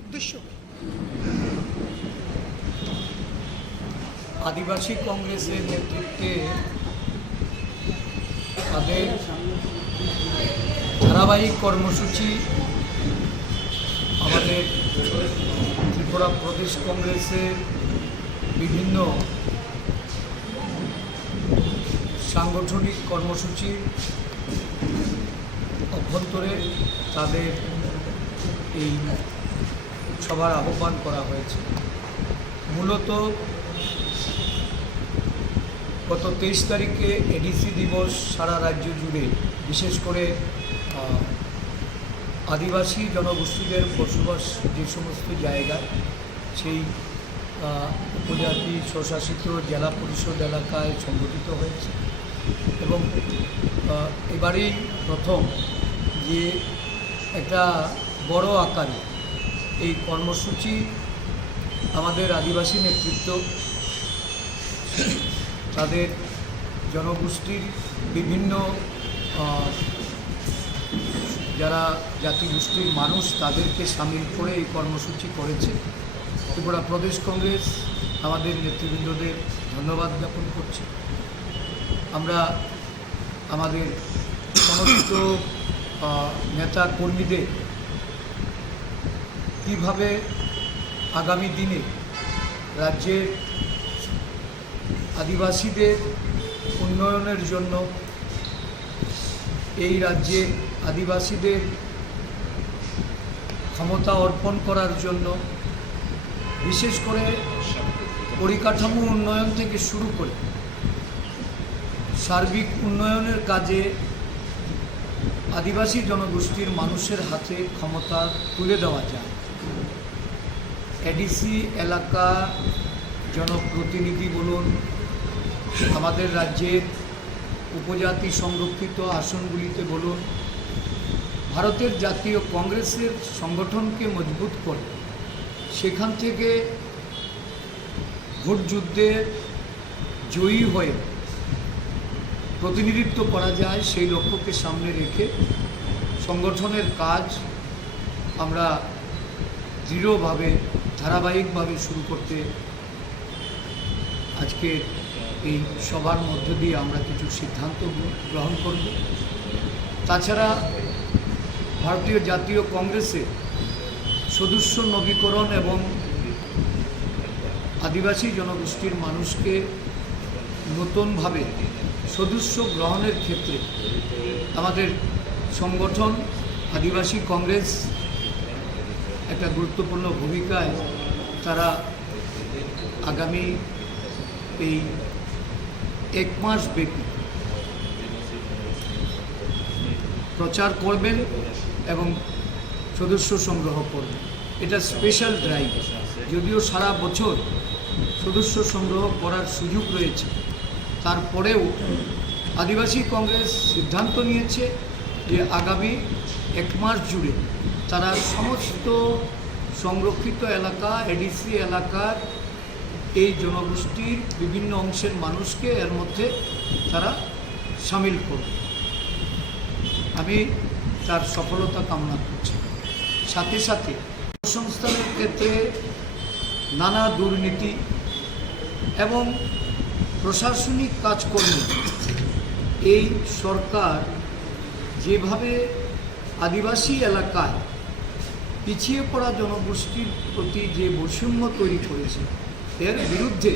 উদ্দেশ্য আদিবাসী কংগ্রেসের নেতৃত্বে তাদের ধারাবাহিক কর্মসূচি আমাদের ত্রিপুরা প্রদেশ কংগ্রেসের বিভিন্ন সাংগঠনিক কর্মসূচির অভ্যন্তরে তাদের এই সভার আহ্বান করা হয়েছে। মূলত গত 23 তারিখে এডিসি দিবস সারা রাজ্য জুড়ে, বিশেষ করে আদিবাসী জনগোষ্ঠীদের বসবাস যে সমস্ত জায়গায়, সেই উপজাতি স্বশাসিত জেলা পরিষদ এলাকায় সংগঠিত হয়েছে এবং এবারেই প্রথম যে একটা বড় আকারে এই কর্মসূচি আমাদের আদিবাসী নেতৃত্ব তাদের জনগোষ্ঠীর বিভিন্ন যারা জাতিগোষ্ঠীর মানুষ তাদেরকে সামিল করে এই কর্মসূচি করেছে। ত্রিপুরা প্রদেশ কংগ্রেস আমাদের নেতৃবৃন্দদের ধন্যবাদ জ্ঞাপন করছে। আমরা আমাদের সমস্ত নেতা কর্মীদের কীভাবে আগামী দিনে রাজ্যের আদিবাসীদের উন্নয়নের জন্য, এই রাজ্যে আদিবাসীদের ক্ষমতা অর্পণ করার জন্য, বিশেষ করে পরিকাঠামো উন্নয়ন থেকে শুরু করে সার্বিক উন্নয়নের কাজে আদিবাসী জনগোষ্ঠীর মানুষের হাতে ক্ষমতা তুলে দেওয়া যায়। এডিসি এলাকা জনপ্রতিনিধি বলুন, আমাদের রাজ্যের উপজাতি সংরক্ষিত আসনগুলিতে বলুন, ভারতের জাতীয় কংগ্রেসের সংগঠনকে মজবুত করে সেখান থেকে ভোট যুদ্ধে জয়ী হয়ে প্রতিনিধিত্ব করা যায়, সেই লক্ষ্যকে সামনে রেখে সংগঠনের কাজ আমরা দৃঢ়ভাবে ধারাবাহিকভাবে শুরু করতে আজকে এই সভার মধ্য দিয়ে আমরা কিছু সিদ্ধান্ত গ্রহণ করব। তাছাড়া ভারতীয় জাতীয় কংগ্রেসে সদস্য নবীকরণ এবং আদিবাসী জনগোষ্ঠীর মানুষকে নতুনভাবে সদস্য গ্রহণের ক্ষেত্রে আমাদের সংগঠন আদিবাসী কংগ্রেস একটা গুরুত্বপূর্ণ ভূমিকায় তারা আগামী এই 1 মাস ব্যাপী প্রচার করবেন এবং সদস্য সংগ্রহ করবেন। এটা স্পেশাল ড্রাইভ, যদিও সারা বছর সদস্য সংগ্রহ করার সুযোগ রয়েছে, তারপরেও আদিবাসী কংগ্রেস সিদ্ধান্ত নিয়েছে যে আগামী 1 মাস জুড়ে তারা সমস্ত সংরক্ষিত এলাকা, এডিসি এলাকার এই জনগোষ্ঠীর বিভিন্ন অংশের মানুষকে এর মধ্যে তারা সামিল করবে। আমি তার সফলতা কামনা করছি। সাথে সাথে সংস্থানের ক্ষেত্রে নানা দুর্নীতি এবং প্রশাসনিক কাজকর্ম, এই সরকার যেভাবে আদিবাসী এলাকায় পিছিয়ে পড়া জনগোষ্ঠীর প্রতি যে বৈষম্য তৈরি করেছে, এর বিরুদ্ধে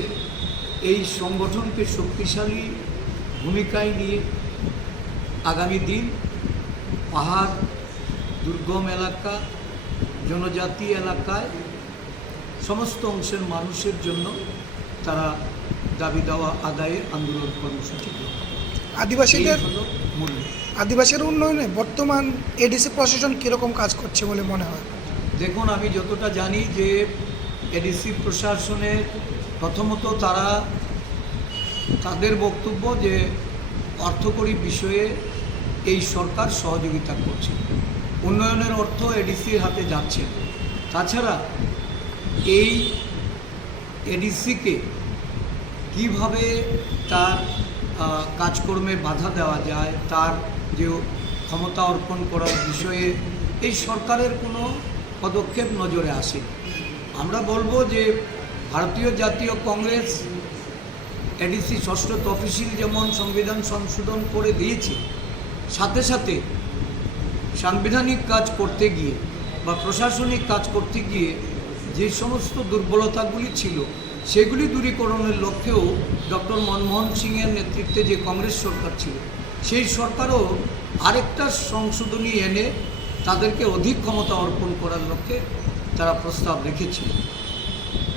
এই সংগঠনকে শক্তিশালী ভূমিকায় নিয়ে আগামী দিন পাহাড়, দুর্গম এলাকা, জনজাতি এলাকায় সমস্ত অংশের মানুষের জন্য তারা দাবি দেওয়া আদায়ে আন্দোলন কর্মসূচি আদিবাসীদের মূল্য। আদিবাসীর উন্নয়নে বর্তমান এডিসি প্রশাসন কীরকম কাজ করছে বলে মনে হয়? দেখুন, আমি যতটা জানি যে এডিসি প্রশাসনের প্রথমত তাদের বক্তব্য যে অর্থকরী বিষয়ে এই সরকার সহযোগিতা করছে, উন্নয়নের অর্থ এডিসির হাতে যাচ্ছে। তাছাড়া এই এডিসিকে কীভাবে তার কাজকর্মে বাধা দেওয়া যায়, তার যে ক্ষমতা অর্পণ করার বিষয়ে এই সরকারের কোনো পদক্ষেপ নজরে আসেনি। আমরা বলবো যে ভারতীয় জাতীয় কংগ্রেস এডিসি ষষ্ঠ তফসিল যেমন সংবিধান সংশোধন করে দিয়েছে, সাথে সাথে সাংবিধানিক কাজ করতে গিয়ে বা প্রশাসনিক কাজ করতে গিয়ে যে সমস্ত দুর্বলতাগুলি ছিল সেগুলি দূরীকরণের লক্ষ্যেও ডক্টর মনমোহন সিংয়ের নেতৃত্বে যে কংগ্রেস সরকার ছিল সেই সরকারও আরেকটা সংশোধনী এনে তাদেরকে অধিক ক্ষমতা অর্পণ করার লক্ষ্যে তারা প্রস্তাব রেখেছিল।